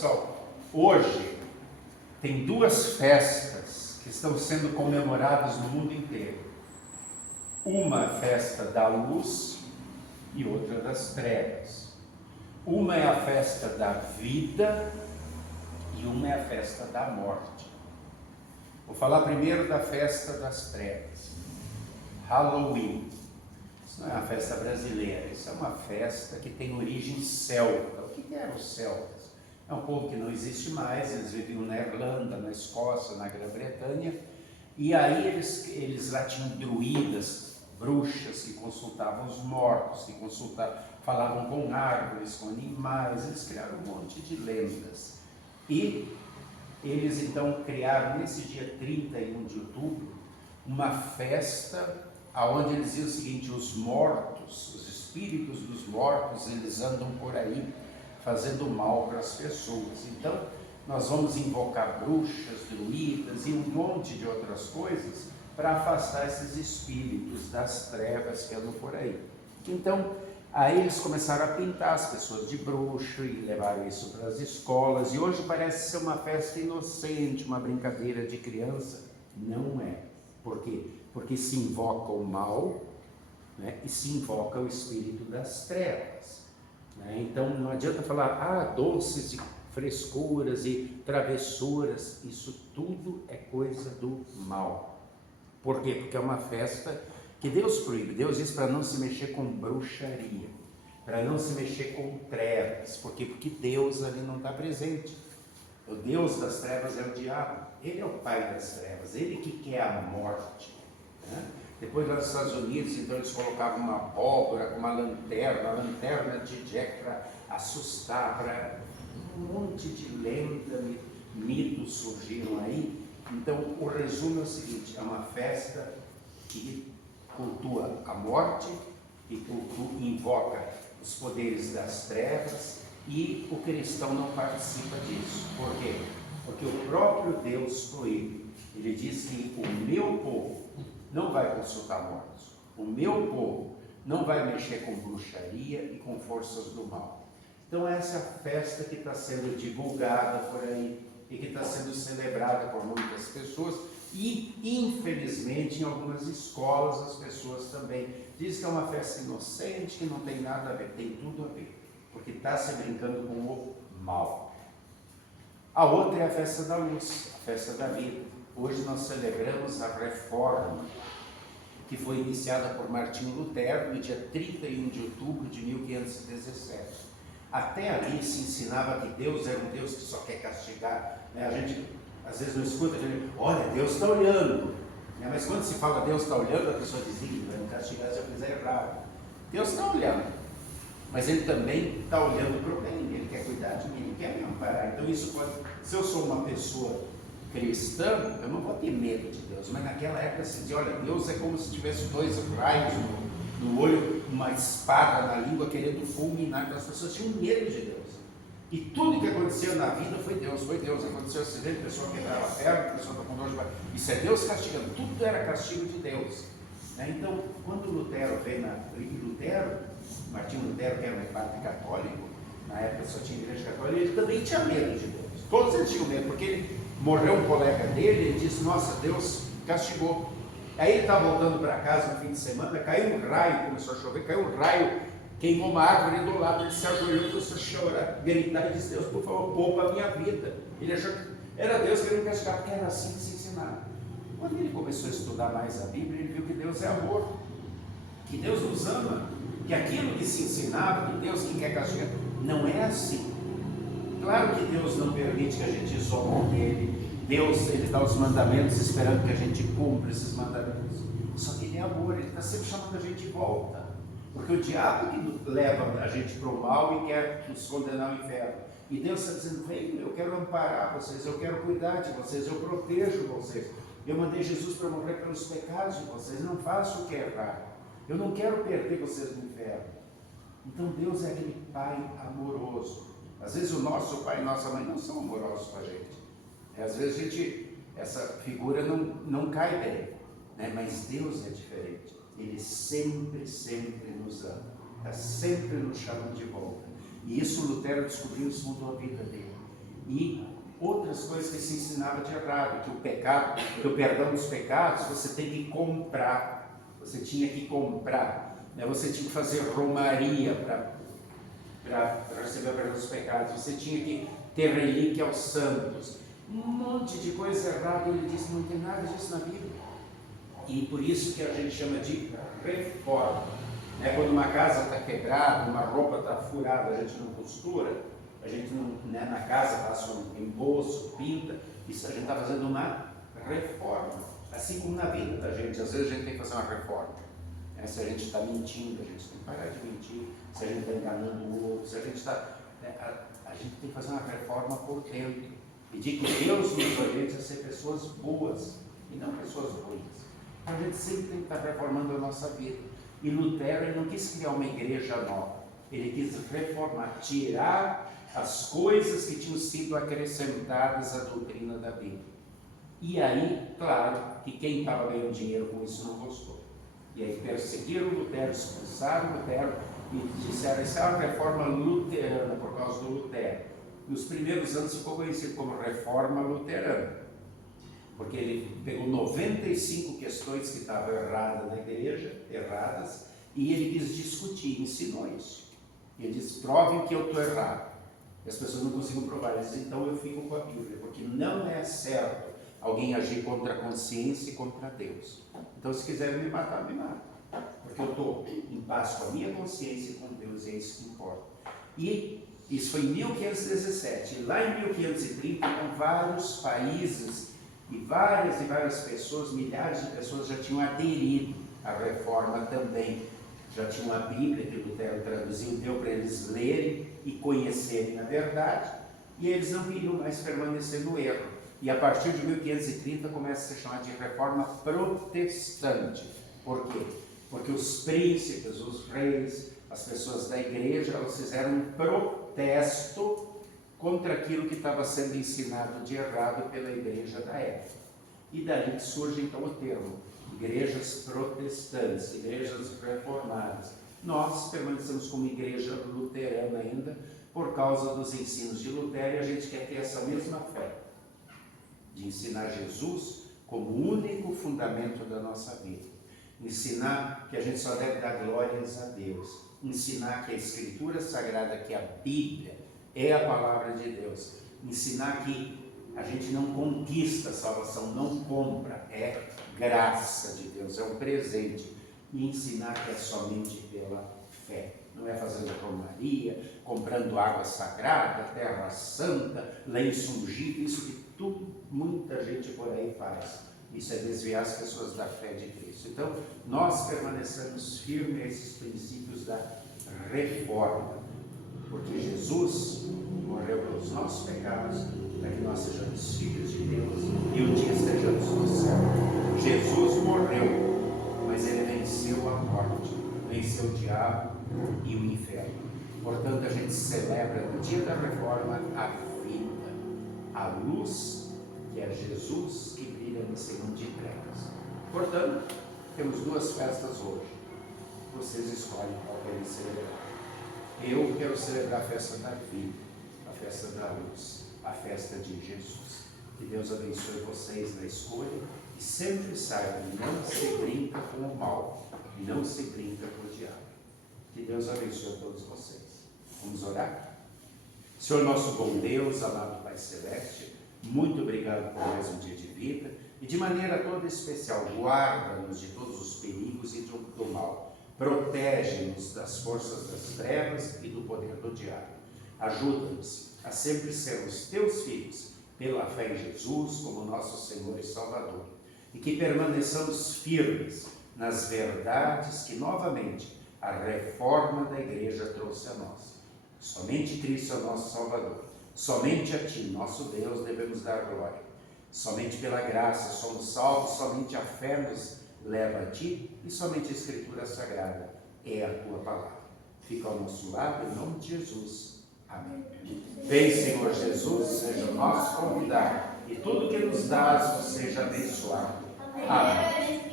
pessoal, hoje tem duas festas que estão sendo comemoradas no mundo inteiro. Uma festa da luz e outra das trevas. Uma é a festa da vida e uma é a festa da morte. Vou falar primeiro da festa das trevas. Halloween. Isso não é uma festa brasileira, isso é uma festa que tem origem celta. O que eram os celtas? É um povo que não existe mais, eles viviam na Irlanda, na Escócia, na Grã-Bretanha, e aí eles lá tinham druidas, bruxas que consultavam os mortos, que falavam com árvores, com animais, eles criaram um monte de lendas. E eles então criaram, nesse dia 31 de outubro, uma festa onde eles diziam o seguinte: os mortos, os espíritos dos mortos, eles andam por aí fazendo mal para as pessoas. Então, nós vamos invocar bruxas, druidas e um monte de outras coisas para afastar esses espíritos das trevas que andam por aí. Então, aí eles começaram a pintar as pessoas de bruxo e levaram isso para as escolas. E hoje parece ser uma festa inocente, uma brincadeira de criança. Não é. Por quê? Porque se invoca o mal, né, e se invoca o espírito das trevas. Né? Então não adianta falar, doces e frescuras e travessuras. Isso tudo é coisa do mal. Por quê? Porque é uma festa que Deus proíbe. Deus diz para não se mexer com bruxaria, para não se mexer com trevas. Por quê? Porque Deus ali não está presente. O Deus das trevas é o diabo. Ele é o pai das trevas, ele que quer a morte. Né? Depois lá nos Estados Unidos, então eles colocavam uma abóbora com uma lanterna de Jack para assustar, para um monte de lenda, mitos surgiram aí. Então o resumo é o seguinte: é uma festa que cultua a morte e invoca os poderes das trevas, e o cristão não participa disso. Por quê? Porque o próprio Deus proíbe. Ele diz que o meu povo não vai consultar mortos, o meu povo não vai mexer com bruxaria e com forças do mal. Então essa é a festa que está sendo divulgada por aí e que está sendo celebrada por muitas pessoas, e infelizmente em algumas escolas as pessoas também dizem que é uma festa inocente, que não tem nada a ver. Tem tudo a ver, porque está se brincando com o mal. A outra é a festa da luz, a festa da vida. Hoje nós celebramos a Reforma, que foi iniciada por Martinho Lutero no dia 31 de outubro de 1517. Até ali se ensinava que Deus era um Deus que só quer castigar. Né? A gente às vezes não escuta, olha, Deus está olhando. Né? Mas quando se fala Deus está olhando, a pessoa diz, vai me castigar se eu fizer errado. Deus está olhando, mas Ele também está olhando para o bem, Ele quer cuidar de mim, Ele quer me amparar. Então isso pode, se eu sou uma pessoa cristã, eu não vou ter medo de Deus, mas naquela época se dizia, olha, Deus é como se tivesse dois raios no olho, uma espada na língua querendo fulminar. Então as pessoas tinham medo de Deus. E tudo que acontecia na vida foi Deus. Aconteceu acidente, a pessoa quebrava a perna, a pessoa está com dor de barriga. Isso é Deus castigando, tudo era castigo de Deus. Né? Então, quando Lutero veio Martinho Lutero, que era um padre católico, na época só tinha igreja católica, ele também tinha medo de Deus. Todos eles tinham medo, porque ele morreu um colega dele, ele disse, nossa, Deus castigou. Aí ele estava voltando para casa no fim de semana, caiu um raio, começou a chover, caiu um raio, queimou uma árvore do lado, ele se ajoelhou, começou a chorar, gritar e disse, Deus, por favor, poupa a minha vida. Ele achou que era Deus querendo castigar, porque era assim que se ensinava. Quando ele começou a estudar mais a Bíblia, ele viu que Deus é amor, que Deus nos ama, que aquilo que se ensinava, que Deus que quer castigar, não é assim. Claro que Deus não permite que a gente zombe dele. Deus, Ele dá os mandamentos esperando que a gente cumpra esses mandamentos. Só que Ele é amor, Ele está sempre chamando a gente de volta. Porque o diabo que leva a gente para o mal e quer nos condenar ao inferno. E Deus está dizendo, vem, eu quero amparar vocês, eu quero cuidar de vocês, eu protejo vocês. Eu mandei Jesus para morrer pelos pecados de vocês, não faço o que é errado. Eu não quero perder vocês no inferno. Então Deus é aquele Pai amoroso. Às vezes o nosso pai e nossa mãe não são amorosos com a gente. Às vezes essa figura não cai bem, né? Mas Deus é diferente. Ele sempre nos ama. Está sempre nos chamando de volta. E isso Lutero descobriu, isso mudou a vida dele. e outras coisas que se ensinava de errado, que o pecado, que o perdão dos pecados, você tem que comprar, você tinha que comprar, né? Você tinha que fazer romaria para receber o perdão dos pecados, você tinha que ter relíquia aos santos, um monte de coisa errada. Ele disse, não tem nada disso na Bíblia. E por isso que a gente chama de reforma, né? Quando uma casa está quebrada, uma roupa está furada, a gente não costura, a gente não, né, na casa passa um embolso, pinta, isso a gente está fazendo uma reforma. Assim como na vida da gente, às vezes a gente tem que fazer uma reforma. Né? Se a gente está mentindo, a gente tem que parar de mentir. Se a gente está enganando o outro, se a gente está... Né, a gente tem que fazer uma reforma por dentro. Pedir que Deus nos oriente a ser pessoas boas e não pessoas ruins. A gente sempre tem que estar reformando a nossa vida. E Lutero, ele não quis criar uma igreja nova. Ele quis reformar, tirar as coisas que tinham sido acrescentadas à doutrina da Bíblia. E aí, claro, que quem estava ganhando dinheiro com isso não gostou. E aí perseguiram Lutero, expulsaram Lutero e disseram, isso é uma reforma luterana por causa do Lutero. Nos primeiros anos ficou conhecido como Reforma Luterana, porque ele pegou 95 questões que estavam erradas na igreja, e ele quis discutir, ensinou isso. Ele disse, provem que eu estou errado. E as pessoas não conseguiam provar. Ele disse, então eu fico com a Bíblia, porque não é certo alguém agir contra a consciência e contra Deus. Então, se quiserem me matar, me matam. Porque eu estou em paz com a minha consciência e com Deus, e é isso que importa. E isso foi em 1517. E lá em 1530, com vários países e várias pessoas, milhares de pessoas já tinham aderido à reforma também. Já tinham a Bíblia que Lutero traduziu, deu para eles lerem e conhecerem a verdade, e eles não queriam mais permanecer no erro. E a partir de 1530 começa a se chamar de reforma protestante. Por quê? Porque os príncipes, os reis, as pessoas da igreja, elas fizeram um protesto contra aquilo que estava sendo ensinado de errado pela igreja da época. E daí surge então o termo, igrejas protestantes, igrejas reformadas. Nós permanecemos como igreja luterana ainda, por causa dos ensinos de Lutero, e a gente quer ter essa mesma fé, de ensinar Jesus como o único fundamento da nossa vida. Ensinar que a gente só deve dar glórias a Deus. Ensinar que a Escritura Sagrada, que a Bíblia, é a palavra de Deus. Ensinar que a gente não conquista a salvação, não compra, é graça de Deus, é um presente. E ensinar que é somente pela fé. Não é fazendo romaria, comprando água sagrada, terra santa, lenço ungido, isso que muita gente por aí faz. Isso é desviar as pessoas da fé de Cristo. Então, nós permanecemos firmes a esses princípios da reforma, porque Jesus morreu pelos nossos pecados, para que nós sejamos filhos de Deus e um dia estejamos no céu. Jesus morreu, mas ele venceu a morte, venceu o diabo e o inferno. Portanto, a gente celebra no dia da reforma a vida, a luz, que é Jesus, que brilha no segundo de trevas. Portanto, temos duas festas hoje. Vocês escolhem qual querem celebrar. Eu quero celebrar a festa da vida, a festa da luz, a festa de Jesus. Que Deus abençoe vocês na escolha e sempre saibam, não se brinca com o mal, não se brinca com o diabo. Que Deus abençoe a todos vocês. Vamos orar? Senhor nosso bom Deus, amado Pai Celeste, muito obrigado por mais um dia de vida e de maneira toda especial, guarda-nos de todos os perigos e do mal. Protege-nos das forças das trevas e do poder do diabo. Ajuda-nos a sempre sermos teus filhos, pela fé em Jesus como nosso Senhor e Salvador. E que permaneçamos firmes nas verdades que novamente a reforma da igreja trouxe a nós. Somente Cristo é o nosso Salvador. Somente a Ti, nosso Deus, devemos dar glória. Somente pela graça somos salvos, somente a fé nos leva a Ti e somente a Escritura Sagrada é a Tua palavra. Fica ao nosso lado, em nome de Jesus. Amém. Vem, Senhor Jesus, seja o nosso convidado e tudo que nos dás seja abençoado. Amém.